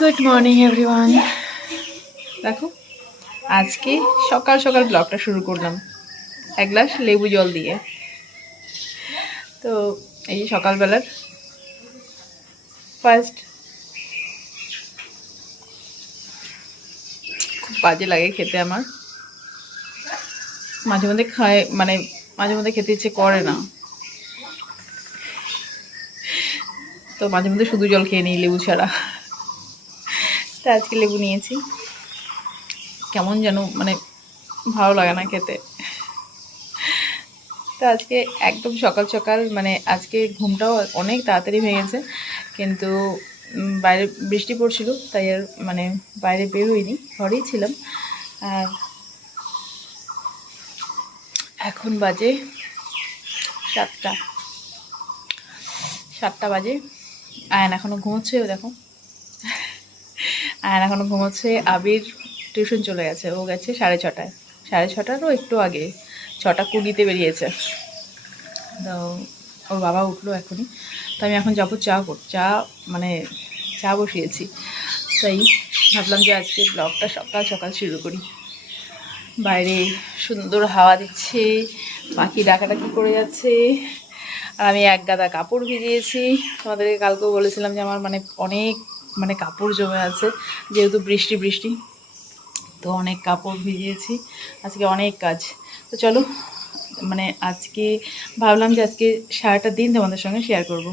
Good morning everyone. দেখো আজকে সকাল সকাল ব্লগটা শুরু করলাম এক গ্লাস লেবু জল দিয়ে। তো এই সকালবেলার ফার্স্ট খুব বাজে লাগে খেতে, আমার মাঝে মধ্যে খায়, মানে মাঝে মধ্যে খেতে ইচ্ছে করে না, তো মাঝে মধ্যে শুধু জল খেয়ে নিই লেবু ছাড়া। তো আজকে লেবু নিয়েছি, কেমন যেন মানে ভালো লাগে না খেতে। তো আজকে একদম সকাল সকাল মানে আজকে ঘুমটাও অনেক তাড়াতাড়ি ভেঙেছে, কিন্তু বাইরে বৃষ্টি পড়ছিল তাই আর মানে বাইরে বের হইনি, ঘরেই ছিলাম। আর এখন বাজে 7টা বাজে। আয়ন এখনও ঘুমোচ্ছে, ও দেখো আয়ন এখনও ঘুমোচ্ছে। আবির টিউশন চলে গেছে, ও গেছে 6:30, 6:30টারও একটু আগে, 6:20 বেরিয়েছে। তো ওর বাবা উঠলো এখনই, তো আমি এখন যাবো চা বসিয়েছি, তাই ভাবলাম যে আজকে ব্লগটা সকাল সকাল শুরু করি। বাইরে সুন্দর হাওয়া দিচ্ছে, পাখি ডাকাডাকি করে যাচ্ছে, আর আমি এক গাদা কাপড় ভিজিয়েছি। তোমাদেরকে কালকেও বলেছিলাম যে আমার অনেক কাপড় জমে আছে, যেহেতু বৃষ্টি, তো অনেক কাপড় ভিজিয়েছি, আজকে অনেক কাজ। তো চলো আজকে ভাবলাম যে আজকে সারাটা দিন তোমাদের সঙ্গে শেয়ার করব,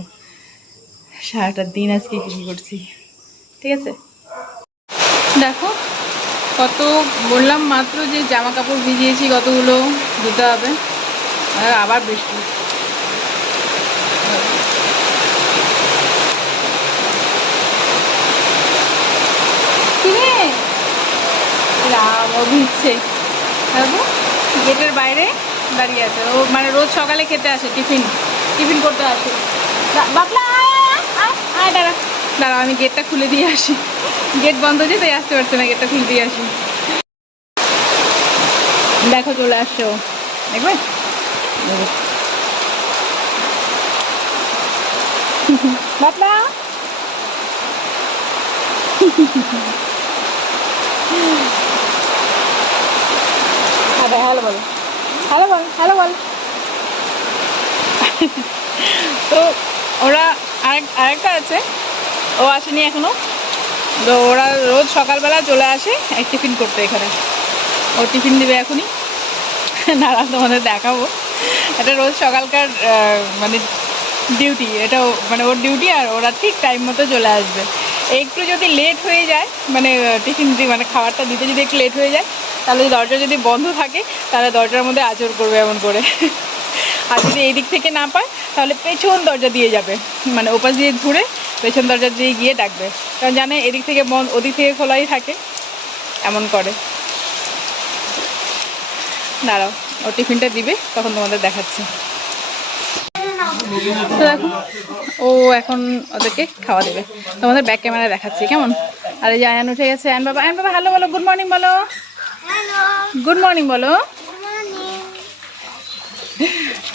সারাটা দিন আজকে কী করছি। ঠিক আছে, দেখো কত বললাম মাত্র যে জামা কাপড় ভিজিয়েছি, কতগুলো ধুতে হবে, আবার বৃষ্টি। ও ভিজছে, দেখো গেটের বাইরে দাঁড়িয়ে আছে, ও রোজ সকালে খেতে আসে, টিফিন করতে আসে। বাবলা দাঁড়া আমি গেটটা খুলে দিয়ে আসি, গেট বন্ধ যে তাই আসতে পারছে না, গেটটা খুলে দিয়ে আসি। দেখো চলে আসছে ও, দেখবে বাবলা হ্যালো বল, হ্যালো বল। তো ওরা আরেকটা আছে, ও আসেনি এখনো। তো ওরা রোজ সকালবেলা চলে আসে টিফিন করতে এখানে, ও টিফিন দিবে এখনই, দাঁড়া তোমাদের দেখাবো। এটা রোজ সকালকার ডিউটি, এটা ওর ডিউটি, আর ওরা ঠিক টাইম মতো চলে আসবে। একটু যদি লেট হয়ে যায় টিফিন খাবারটা দিতে যদি একটু লেট হয়ে যায়, তাহলে দরজা যদি বন্ধ থাকে তাহলে দরজার মধ্যে আঁচড় করবে এমন করে, আর যদি এই দিক থেকে না পায় তাহলে পেছন দরজা দিয়ে যাবে, ওপাশ দিয়ে ঘুরে পেছন দরজা দিয়ে গিয়ে ডাকবে, কারণ জানে এদিক থেকে বন্ধ ওদিক থেকে খোলাই থাকে, এমন করে। দাঁড়াও ও টিফিনটা দিবে তখন তোমাদের দেখাচ্ছি। তো দেখো ও এখন ওদেরকে খাওয়া দেবে, তোমাদের ব্যাক ক্যামেরা দেখাচ্ছি কেমন। আর এই যে আয়ান উঠে গেছে, আয়ন বাবা হ্যালো বলো, গুড মর্নিং বলো, গুড মর্নিং বলো।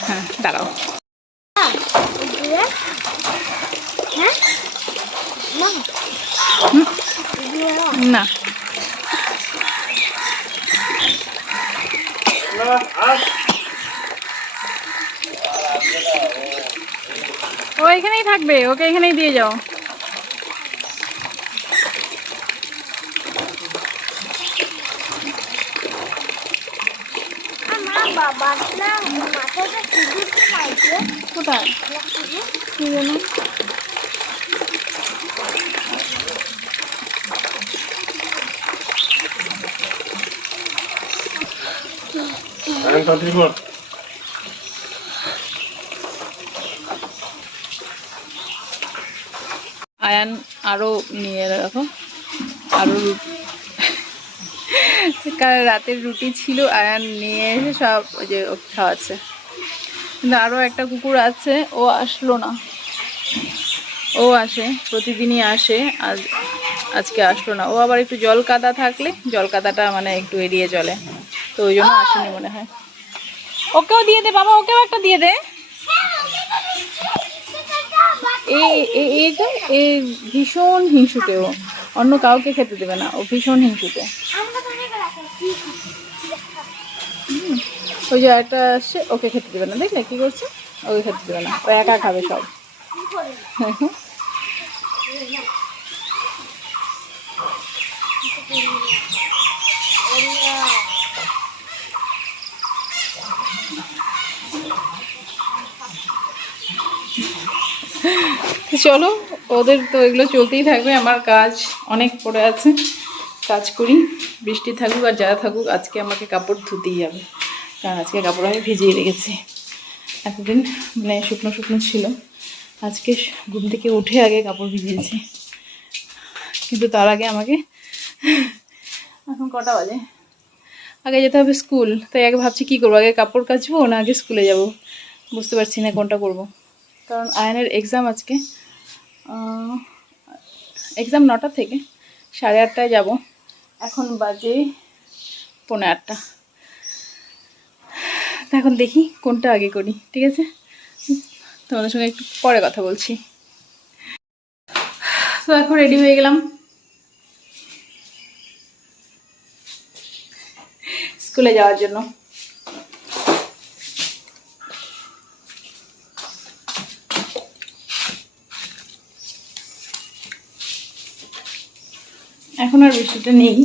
হ্যাঁ দাঁড়াও, না ও এখানেই থাকবে, ওকে এখানেই দিয়ে যাও। কোথায় কি জানো, আয়ান আরো নিয়ে রাখো, আরো কাল রাতের রুটি ছিল, আয়ান নিয়ে এসে সব ওই যে ওকে খাওয়াচ্ছে। কিন্তু আরও একটা কুকুর আছে, ও আসলো না, ও আসে প্রতিদিনই আসে, আজকে আসলো না। ও আবার একটু জল কাদা থাকলে জল কাদাটা একটু এড়িয়ে চলে, তো ওই জন্য আসেনি মনে হয়। ওকেও দিয়ে দে বাবা, ওকেও একটা দিয়ে দে। এই তো এই ভীষণ হিংসুকে ও, অন্য কাউকে খেতে দেবে না, ও ভীষণ হিংসুটে। ওই যে একটা আসছে, ওকে খেতে দেবে না, দেখলে কি করছে, ওকে খেতে দেবে না, ও একা খাবে সব। চলো, ওদের তো এগুলো চলতেই থাকবে, আমার কাজ অনেক পড়ে আছে, কাজ করি। বৃষ্টি থাকুক আর যা থাকুক, আজকে আমাকে কাপড় ধুতেই হবে, কারণ আজকে কাপড় আমি ভিজিয়ে রেখেছি। এতদিন মানে শুকনো শুকনো ছিল, আজকে ঘুম থেকে উঠে আগে কাপড় ভিজিয়েছি। কিন্তু তার আগে আমাকে, এখন কটা বাজে, আগে যেতে হবে স্কুল, তাই আগে ভাবছি কী করবো, আগে কাপড় কাচবো না আগে স্কুলে যাব, বুঝতে পারছি না কোনটা করব। কারণ আয়নের এক্সাম আজকে, এক্সাম 9টা থেকে 8:30টায় যাব, এখন বাজে 8:45। তো এখন দেখি কোনটা আগে করি, ঠিক আছে? তোমাদের সঙ্গে একটু পরে কথা বলছি। তো এখন রেডি হয়ে গেলাম স্কুলে যাওয়ার জন্য। এখন আর বৃষ্টিটা নেই,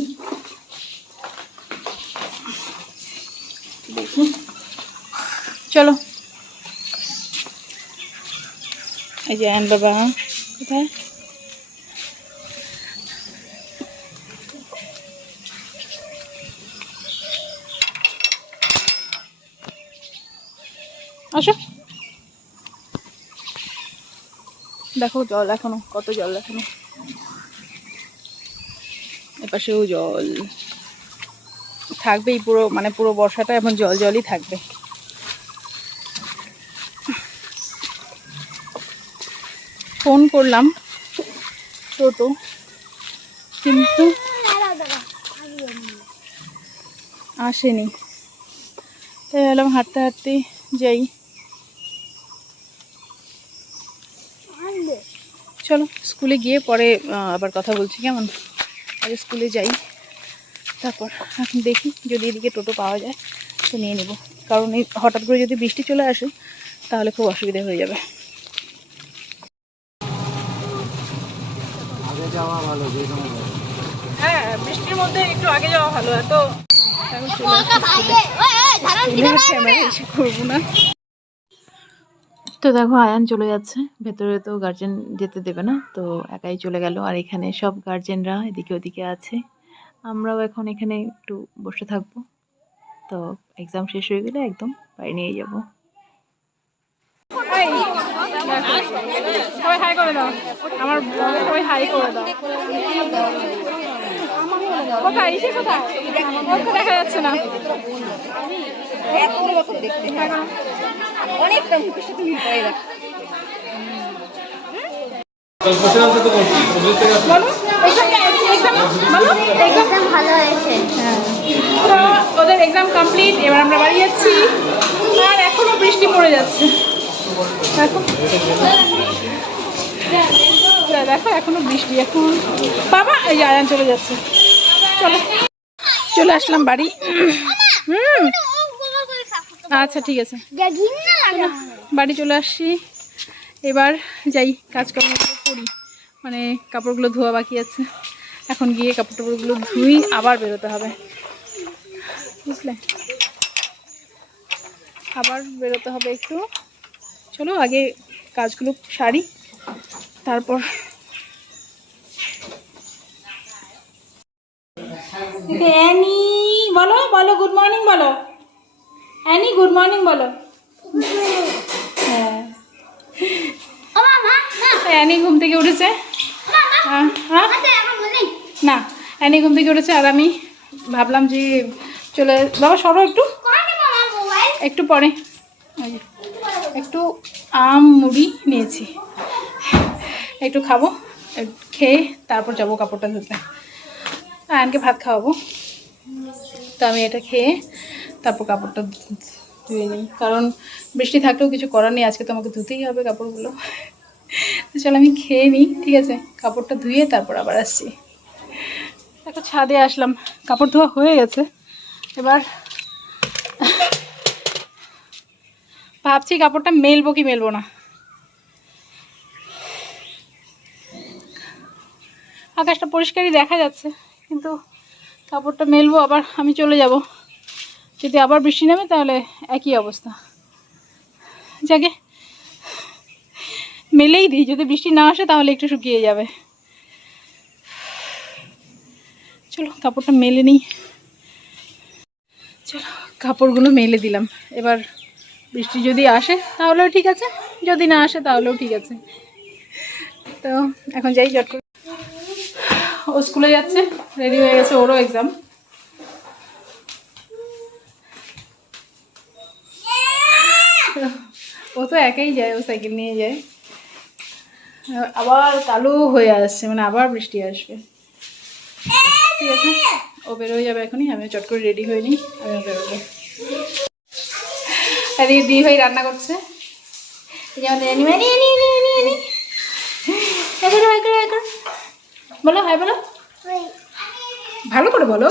দেখি, চলো। এই যে আয়ন বাবা কোথায়, আসো। দেখো জল এখনো, কত জল এখনো, এপাশেও জল থাকবেই, পুরো মানে পুরো বর্ষাটা এখন জল জলই থাকবে। ফোন করলাম টোটো, কিন্তু আসেনি, তাই ভাবলাম হাঁটতে হাঁটতে যাই। চলো স্কুলে গিয়ে পরে আবার কথা বলছি, কেমন? আগে স্কুলে যাই, তারপর এখন দেখি যদি এদিকে টোটো পাওয়া যায় তো নিয়ে নেব, কারণ এই হঠাৎ করে যদি বৃষ্টি চলে আসে তাহলে খুব অসুবিধা হয়ে যাবে। হ্যাঁ, বৃষ্টির মধ্যে একটু আগে যাওয়া ভালো, এত করবো না। তো দেখো আয়ান চলে যাচ্ছে, ভেতরে তো গার্জেন যেতে দেবে না, তো একাই চলে গেল। আর এখানে সব গার্জেনরা এদিকে ওদিকে আছে, আমরাও এখন এখানে একটু বসে থাকবো। তো এক্সাম শেষ হয়ে গেলে একদম বাড়ি নিয়ে যাব। সবাই হাই করে দাও, আমার সবাই হাই করে দাও। কোথায় ইসে, কোথায় দেখা যাচ্ছে না, অনেকটা মুখের সাথে মিল পাই না। ওদের এক্সাম কমপ্লিট, এবার আমরা বাড়ি যাচ্ছি, আর এখনো বৃষ্টি পড়ে যাচ্ছে। দেখো এখনো বৃষ্টি, এখন বাবা এই আয়ান চলে যাচ্ছে। চলো, চলে আসলাম বাড়ি। আচ্ছা ঠিক আছে, বাড়ি চলে আসছি। এবার যাই কাজকর্মগুলো করি, মানে কাপড়গুলো ধোয়া বাকি আছে, এখন গিয়ে কাপড় টাপড়গুলো ধুই, আবার বেরোতে হবে, বুঝলে, আবার বেরোতে হবে একটু। চলো আগে কাজগুলো সারি, তারপর অ্যানি বলো, বলো গুড মর্নিং বলো, অ্যানি গুড মর্নিং বলো। হ্যাঁ, অ্যানি ঘুম থেকে উঠেছে, না অ্যানি ঘুম থেকে উঠেছে, আর আমি ভাবলাম যে চলে, বাবা সরো একটু, একটু পরে একটু আম মুড়ি নিয়েছি, একটু খাবো, খেয়ে তারপর যাবো কাপড়টা ধুতে, আয়নকে ভাত খাওয়াবো। তো আমি এটা খেয়ে তারপর কাপড়টা ধুয়ে নিই, কারণ বৃষ্টি থাকলেও কিছু করার নেই, আজকে তো আমাকে ধুতেই হবে কাপড়গুলো। তো চলো আমি খেয়ে নিই, ঠিক আছে, কাপড়টা ধুয়ে তারপর আবার আসছি। দেখো ছাদে আসলাম, কাপড় ধোয়া হয়ে গেছে। এবার ভাবছি কাপড়টা মেলবো কি মেলবো না। আকাশটা পরিষ্কারই দেখা যাচ্ছে, কিন্তু কাপড়টা মেলবো আবার আমি চলে যাব। যদি আবার বৃষ্টি নামে তাহলে একই অবস্থা। যাকে মেলেই দিই, যদি বৃষ্টি না আসে তাহলে একটু শুকিয়ে যাবে। চলো কাপড়টা মেলে নিই। চলো কাপড়গুলো মেলে দিলাম। এবার বৃষ্টি যদি আসে তাহলেও ঠিক আছে, যদি না আসে তাহলেও ঠিক আছে। তো এখন যাই চট করে। ও স্কুলে যাচ্ছে, রেডি হয়ে গেছে, ওরও এক্সাম। ও তো একাই যায়, ও সাইকেল নিয়ে যায়। আবার কালো হয়ে আসছে, মানে আবার বৃষ্টি আসবে। ঠিক আছে, ও বেরোয় যাবে এখনই, আমিও চট করে রেডি হয়ে নিই, আমিও বেরোবো। এদিকে দি ভাই রান্না করছে। বলো হাই, বলো ভালো করে বলো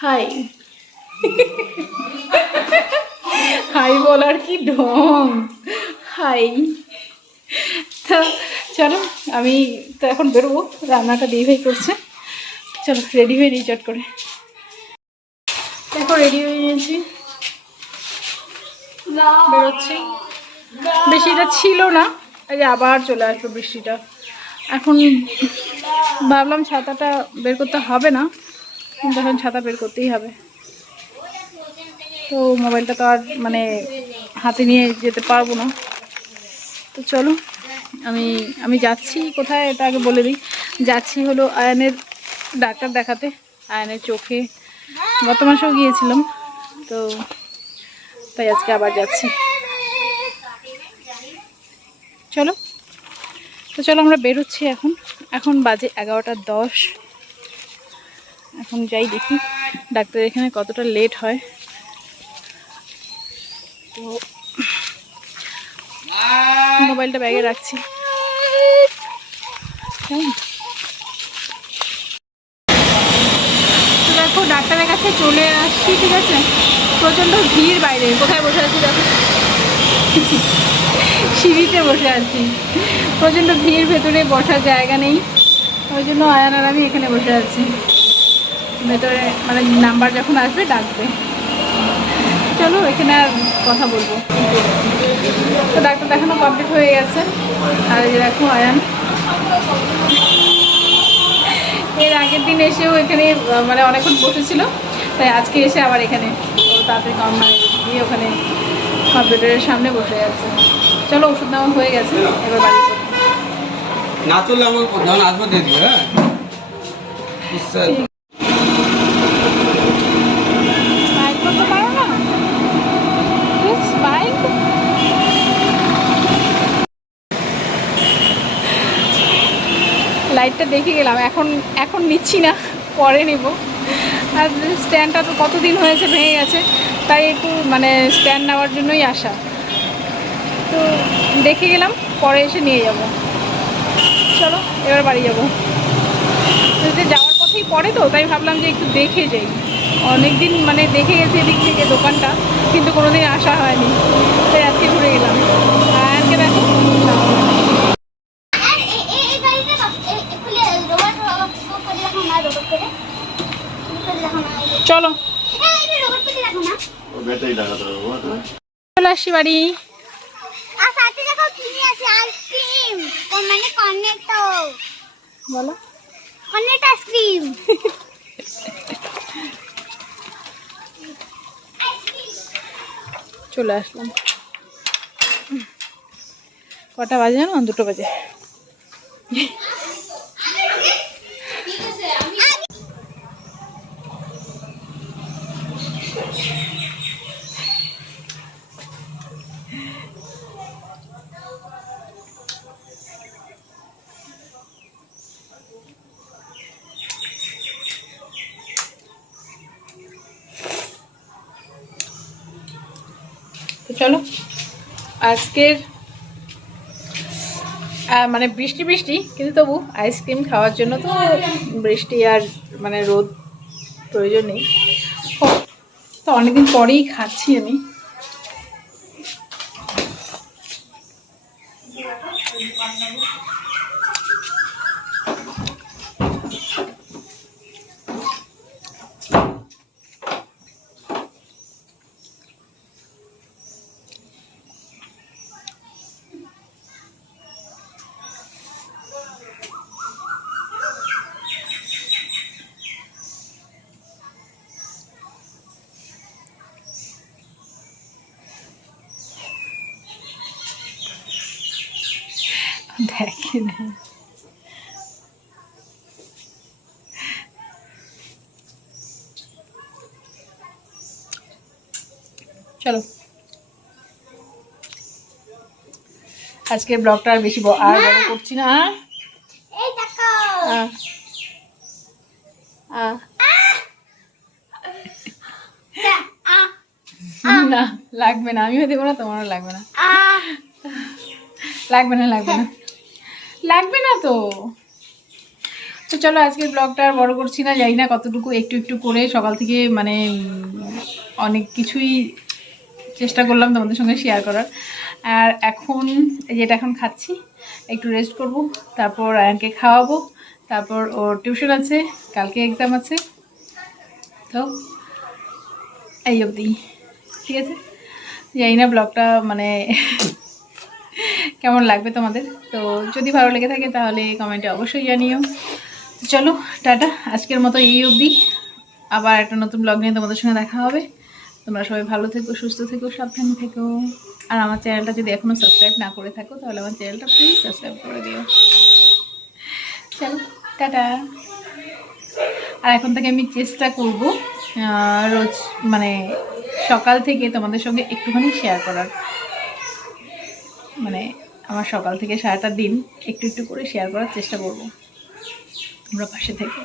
হাই। হাই বলার কি ঢং, হাই। তো চলো আমি তো এখন বেরোবো, রান্নাটা দিয়ে ভাই করছে। চলো রেডি হয়ে নিই চট করে। দেখো রেডি হয়ে নিয়েছি, বেরোচ্ছি। বৃষ্টিটা ছিল না, এই যে আবার চলে আসলো বৃষ্টিটা। এখন ভাবলাম ছাতাটা বের করতে হবে না, কিন্তু এখন ছাতা বের করতেই হবে। তো মোবাইলটা তো আর মানে হাতে নিয়ে যেতে পারবো না। তো চলো আমি যাচ্ছি কোথায় এটা আগে বলে দিই। যাচ্ছি হলো আয়ানের ডাক্তার দেখাতে। আয়ানের চোখে গত মাসেও গিয়েছিলাম, তো তাই আজকে আবার যাচ্ছি। চলো তো চলো আমরা বেরোচ্ছি এখন। এখন বাজে 11:10। এখন যাই দেখি ডাক্তার এখানে কতটা লেট হয়। তো মোবাইলটা ব্যাগে রাখছি। তো দেখো ডাক্তারের কাছে চলে আসছি, ঠিক আছে। প্রচণ্ড ভিড় বাইরে, কোথায় বসে আছি দেখো, সিঁড়িতে বসে আছি। প্রচণ্ড ভিড়, ভেতরে বসার জায়গা নেই, ওই জন্য আয়ান আর আমি এখানে বসে আছি। ভেতরে মানে নাম্বার যখন আসবে ডাকবে। চলো এখানে আর কথা বলবো। তো ডাক্তার দেখানো কমপ্লিট হয়ে গেছে। আর এই যে দেখো আয়ান, এর আগের দিন এসেও এখানে মানে অনেকক্ষণ বসেছিল, তাই আজকে এসে আবার এখানে ও তাড়াতাড়ি কম দিয়ে ওখানে কম্পিউটারের সামনে বসে আছে। চলো ওষুধ নেওয়া হয়ে গেছে, এবার বাড়ি না চললে আমাকে যখন আসবো দিয়ে দিবে। হ্যাঁ লাইটটা দেখে গেলাম, এখন নিচ্ছি না, পরে নেব। আর স্ট্যান্ডটা তো কতদিন হয়েছে ভেঙে গেছে, তাই একটু মানে স্ট্যান্ড নেওয়ার জন্যই আসা। তো দেখে গেলাম, পরে এসে নিয়ে যাব। চলো এবার বাড়ি যাবো। যাওয়ার পথেই পড়ে তো, তাই ভাবলাম যে একটু দেখে যাই। অনেকদিন মানে দেখে গেছি এদিক থেকে দোকানটা, কিন্তু কোনোদিন আসা হয়নি, তাই আজকে ঘুরে গেলাম। আয়ানকে দেখো, চলো চলে আসছি বাড়ি। বলো আইসক্রিম চলে আসলাম। কটা বাজে জানো? 2টো বাজে। তো চলো আজকের মানে বৃষ্টি বৃষ্টি, কিন্তু তবু আইসক্রিম খাওয়ার জন্য তো বৃষ্টি আর মানে রোদ প্রয়োজন নেই। তো অনেকদিন পরেই খাচ্ছি আমি। দেখেন চলো আজকের ব্লগটা আর বেশি আর বড় করছি না। এই দেখো না লাগবে না, আমিও দেবো না, তোমারও লাগবে না। লাগবে না লাগবে না লাগবে না তো। তো চলো আজকের ব্লগটা আর বড় করছি না, জানি না কতটুকু, একটু একটু করে সকাল থেকে মানে অনেক কিছুই চেষ্টা করলাম তোমাদের সঙ্গে শেয়ার করার। আর এখন যেটা এখন খাচ্ছি, একটু রেস্ট করব, তারপর আয়ানকে খাওয়াবো, তারপর ওর টিউশন আছে, কালকে এক্সাম আছে। তো এই অবধি, ঠিক আছে। জানি না ব্লগটা মানে কেমন লাগবে তোমাদের। তো যদি ভালো লেগে থাকে তাহলে কমেন্টে অবশ্যই জানিও। চলো টাটা, আজকের মতো এই অবধি। আবার একটা নতুন ব্লগ নিয়ে তোমাদের সঙ্গে দেখা হবে। তোমরা সবাই ভালো থেকো, সুস্থ থেকো, সাবধানে থেকো। আর আমার চ্যানেলটা যদি এখনও সাবস্ক্রাইব না করে থাকো তাহলে আমার চ্যানেলটা প্লিজ সাবস্ক্রাইব করে দিও। চলো টাটা। আর এখন থেকে আমি চেষ্টা করব রোজ মানে সকাল থেকে তোমাদের সঙ্গে একটুখানি শেয়ার করার, মানে আমার সকাল থেকে সারাটা দিন একটু একটু করে শেয়ার করার চেষ্টা করব। তোমরা পাশে থেকো।